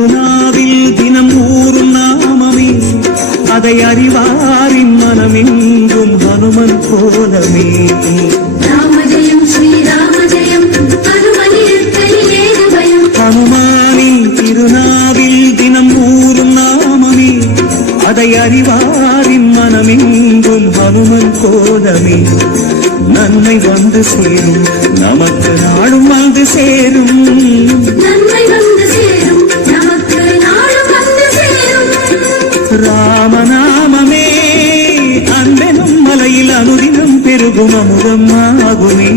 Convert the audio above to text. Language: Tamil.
திருநாவில் தினம் ஊரும் நாமமே அதை அறிவாரின் மனமெங்கும் ஹனுமன் கோலமே. ராமஜயம் ஸ்ரீராமஜயம் ஹனுமானின் திருநாவில் தினம் ஊரும் நாமமே அதை அறிவாரின் மனமெங்கும் ஹனுமன் கோலமே. நன்மை வந்து சேரும் நமக்கு நாடும் வந்து சேரும் ராமநாமமே அன்பெனும் மலையில் அனுதினம் பெருகும் அமுதம் ஆகுமே.